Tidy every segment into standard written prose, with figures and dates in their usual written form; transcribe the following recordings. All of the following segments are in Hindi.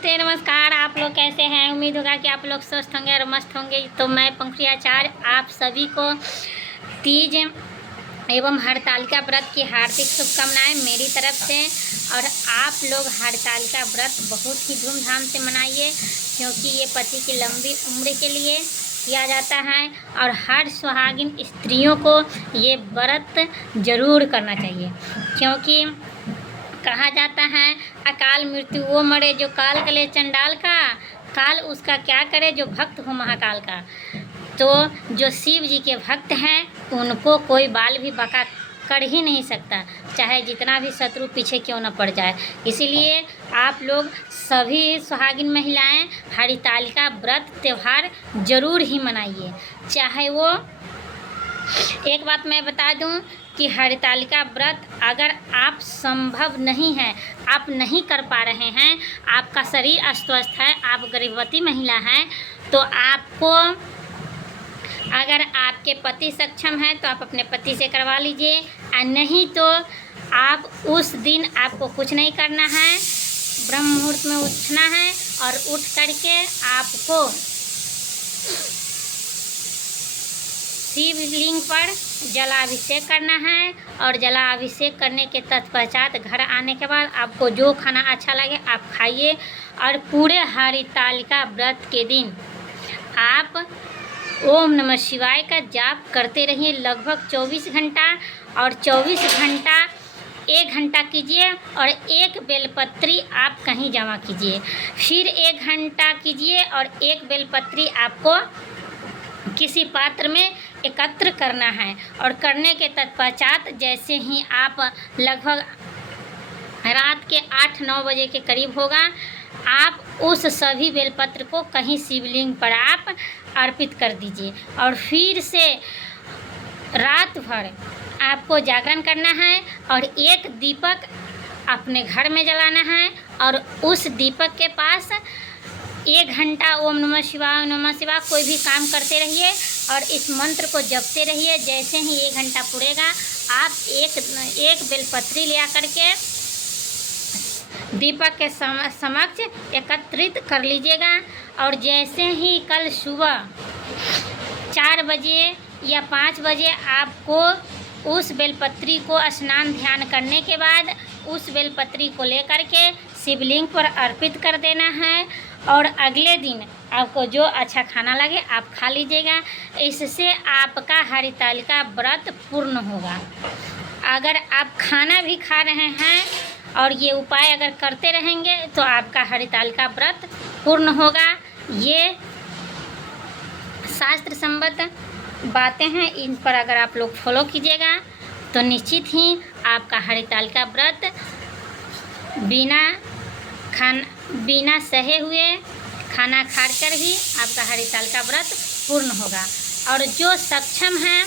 नमस्कार। आप लोग कैसे हैं? उम्मीद होगा कि आप लोग स्वस्थ होंगे और मस्त होंगे। तो मैं पंखुड़ी आचार्य आप सभी को तीज एवं हरतालिका व्रत की हार्दिक शुभकामनाएं मेरी तरफ से। और आप लोग हरतालिका व्रत बहुत ही धूमधाम से मनाइए, क्योंकि ये पति की लंबी उम्र के लिए किया जाता है और हर सुहागिन स्त्रियों को ये व्रत ज़रूर करना चाहिए। क्योंकि कहा जाता है अकाल मृत्यु वो मरे जो काल करे चंडाल का, काल उसका क्या करे जो भक्त हो महाकाल का। तो जो शिव जी के भक्त हैं उनको कोई बाल भी बका कर ही नहीं सकता, चाहे जितना भी शत्रु पीछे क्यों न पड़ जाए। इसीलिए आप लोग सभी सुहागिन महिलाएं हरतालिका व्रत त्यौहार ज़रूर ही मनाइए। चाहे वो एक बात मैं बता दूं कि हरतालिका व्रत अगर आप संभव नहीं है, आप नहीं कर पा रहे हैं, आपका शरीर अस्वस्थ है, आप गर्भवती महिला हैं, तो आपको अगर आपके पति सक्षम हैं तो आप अपने पति से करवा लीजिए। और नहीं तो आप उस दिन आपको कुछ नहीं करना है, ब्रह्म मुहूर्त में उठना है और उठ करके आपको शिवलिंग पर जलाभिषेक करना है। और जलाभिषेक करने के तत्पश्चात घर आने के बाद आपको जो खाना अच्छा लगे आप खाइए। और पूरे हरतालिका व्रत के दिन आप ओम नमः शिवाय का जाप करते रहिए लगभग 24 घंटा। और 24 घंटा 1 घंटा कीजिए और एक बेलपत्री आप कहीं जमा कीजिए, फिर 1 घंटा कीजिए और एक बेलपत्री आपको किसी पात्र में एकत्र करना है। और करने के तत्पश्चात जैसे ही आप लगभग रात के 8-9 बजे के करीब होगा, आप उस सभी बेलपत्र को कहीं शिवलिंग पर आप अर्पित कर दीजिए। और फिर से रात भर आपको जागरण करना है और एक दीपक अपने घर में जलाना है। और उस दीपक के पास 1 घंटा ओम नमः शिवाय कोई भी काम करते रहिए और इस मंत्र को जपते रहिए। जैसे ही 1 घंटा पूरेगा आप एक बेलपत्री ले आकर के दीपक के समक्ष एकत्रित कर लीजिएगा। और जैसे ही कल सुबह 4 बजे या 5 बजे आपको उस बेलपत्री को स्नान ध्यान करने के बाद उस बेलपत्री को लेकर के शिवलिंग पर अर्पित कर देना है। और अगले दिन आपको जो अच्छा खाना लगे आप खा लीजिएगा। इससे आपका हरतालिका व्रत पूर्ण होगा। अगर आप खाना भी खा रहे हैं और ये उपाय अगर करते रहेंगे तो आपका हरतालिका व्रत पूर्ण होगा। ये शास्त्र सम्मत बातें हैं, इन पर अगर आप लोग फॉलो कीजिएगा तो निश्चित ही आपका हरतालिका व्रत बिना सहे हुए खाना खाकर भी आपका हरतालिका व्रत पूर्ण होगा। और जो सक्षम हैं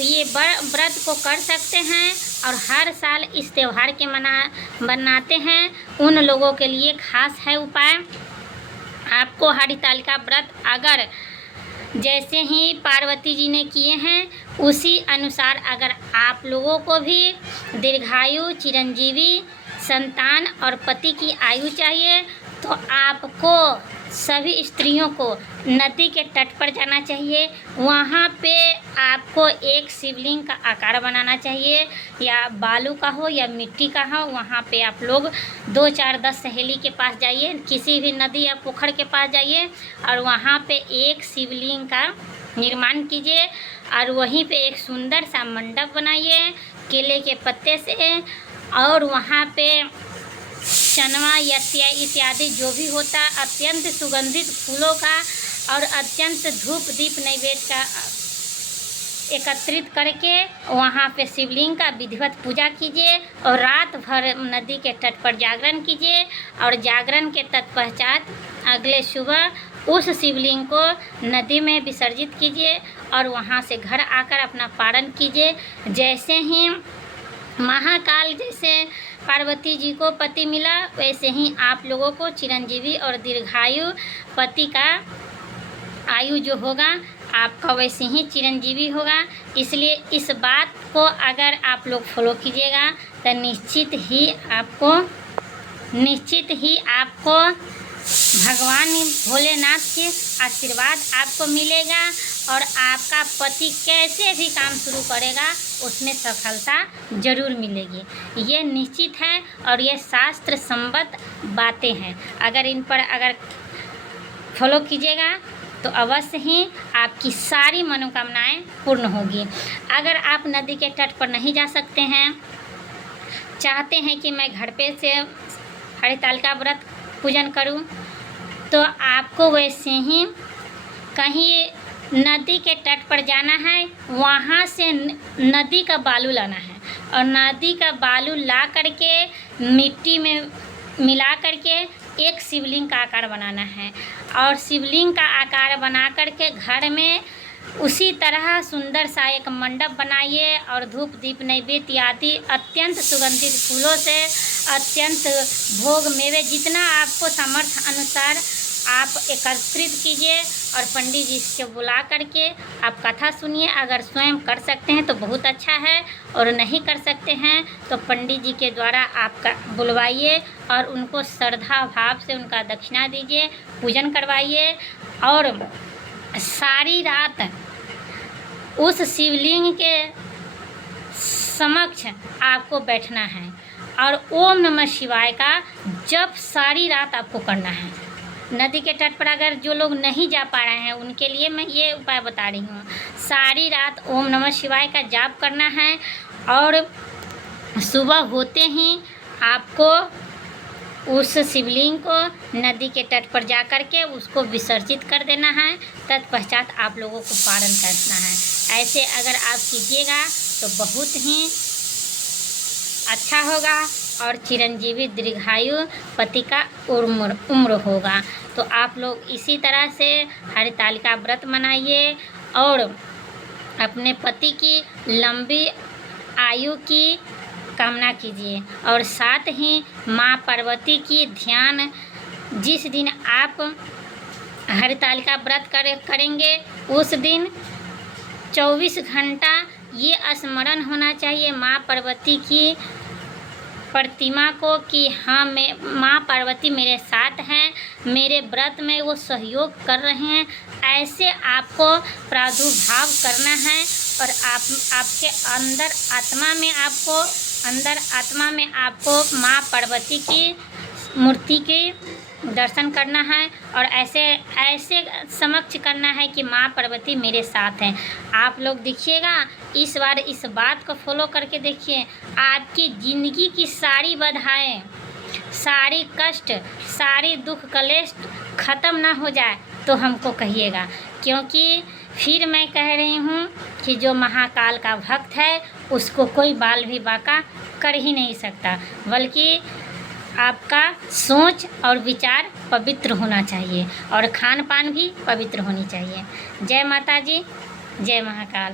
ये व्रत को कर सकते हैं और हर साल इस त्यौहार के मनाते हैं, उन लोगों के लिए खास है उपाय। आपको हरतालिका व्रत अगर जैसे ही पार्वती जी ने किए हैं उसी अनुसार अगर आप लोगों को भी दीर्घायु, चिरंजीवी, संतान और पति की आयु चाहिए तो आपको सभी स्त्रियों को नदी के तट पर जाना चाहिए। वहाँ पे आपको एक शिवलिंग का आकार बनाना चाहिए, या बालू का हो या मिट्टी का हो। वहाँ पे आप लोग 2-4-10 सहेली के पास जाइए, किसी भी नदी या पोखर के पास जाइए और वहाँ पे एक शिवलिंग का निर्माण कीजिए। और वहीं पे एक सुंदर सा मंडप बनाइए केले के पत्ते से। और वहाँ पे चनवा या इत्यादि जो भी होता अत्यंत सुगंधित फूलों का और अत्यंत धूप दीप नैवेद्य का एकत्रित करके वहाँ पे शिवलिंग का विधिवत पूजा कीजिए। और रात भर नदी के तट पर जागरण कीजिए। और जागरण के तत्पश्चात अगले सुबह उस शिवलिंग को नदी में विसर्जित कीजिए और वहाँ से घर आकर अपना पारण कीजिए। जैसे ही महाकाल जैसे पार्वती जी को पति मिला, वैसे ही आप लोगों को चिरंजीवी और दीर्घायु पति का आयु जो होगा आपका वैसे ही चिरंजीवी होगा। इसलिए इस बात को अगर आप लोग फॉलो कीजिएगा तो निश्चित ही आपको निश्चित ही आपको भगवान भोलेनाथ के आशीर्वाद आपको मिलेगा और आपका पति कैसे भी काम शुरू करेगा उसमें सफलता जरूर मिलेगी। ये निश्चित है और ये शास्त्र सम्मत बातें हैं। अगर इन पर अगर फॉलो कीजिएगा तो अवश्य ही आपकी सारी मनोकामनाएं पूर्ण होगी। अगर आप नदी के तट पर नहीं जा सकते हैं, चाहते हैं कि मैं घर पे से हरितालिका व्रत पूजन करूं, तो आपको वैसे ही कहीं नदी के तट पर जाना है, वहाँ से नदी का बालू लाना है और नदी का बालू ला करके मिट्टी में मिला करके एक शिवलिंग का आकार बनाना है और शिवलिंग का आकार बना करके घर में उसी तरह सुंदर सा एक मंडप बनाइए और धूप दीप नैवेद्य आदि अत्यंत सुगंधित फूलों से अत्यंत भोग मेवे जितना आपको सामर्थ्य अनुसार आप एकत्रित कीजिए और पंडित जी से बुला करके आप कथा सुनिए। अगर स्वयं कर सकते हैं तो बहुत अच्छा है और नहीं कर सकते हैं तो पंडित जी के द्वारा आप बुलवाइए और उनको श्रद्धा भाव से उनका दक्षिणा दीजिए, पूजन करवाइए और सारी रात उस शिवलिंग के समक्ष आपको बैठना है और ओम नमः शिवाय का जप सारी रात आपको करना है। नदी के तट पर अगर जो लोग नहीं जा पा रहे हैं उनके लिए मैं ये उपाय बता रही हूँ। सारी रात ओम नमः शिवाय का जाप करना है और सुबह होते ही आपको उस शिवलिंग को नदी के तट पर जा कर के उसको विसर्जित कर देना है। तत्पश्चात आप लोगों को पारण करना है। ऐसे अगर आप कीजिएगा तो बहुत ही अच्छा होगा और चिरंजीवी दीर्घायु पति का उम्र होगा। तो आप लोग इसी तरह से हरितालिका व्रत मनाइए और अपने पति की लंबी आयु की कामना कीजिए और साथ ही माँ पार्वती की ध्यान जिस दिन आप हरितालिका व्रत करेंगे उस दिन 24 घंटा ये स्मरण होना चाहिए माँ पार्वती की प्रतिमा को कि हाँ मैं माँ पार्वती मेरे साथ हैं, मेरे व्रत में वो सहयोग कर रहे हैं। ऐसे आपको प्रादुर्भाव करना है और आपके अंदर आत्मा में आपको माँ पार्वती की मूर्ति के दर्शन करना है और ऐसे समक्ष करना है कि माँ पार्वती मेरे साथ हैं। आप लोग देखिएगा, इस बार इस बात को फॉलो करके देखिए, आपकी ज़िंदगी की सारी बाधाएं, सारी कष्ट, सारी दुख कलेश ख़त्म ना हो जाए तो हमको कहिएगा, क्योंकि फिर मैं कह रही हूँ कि जो महाकाल का भक्त है उसको कोई बाल भी बांका कर ही नहीं सकता, बल्कि आपका सोच और विचार पवित्र होना चाहिए और खान पान भी पवित्र होनी चाहिए। जय माता जी, जय महाकाल।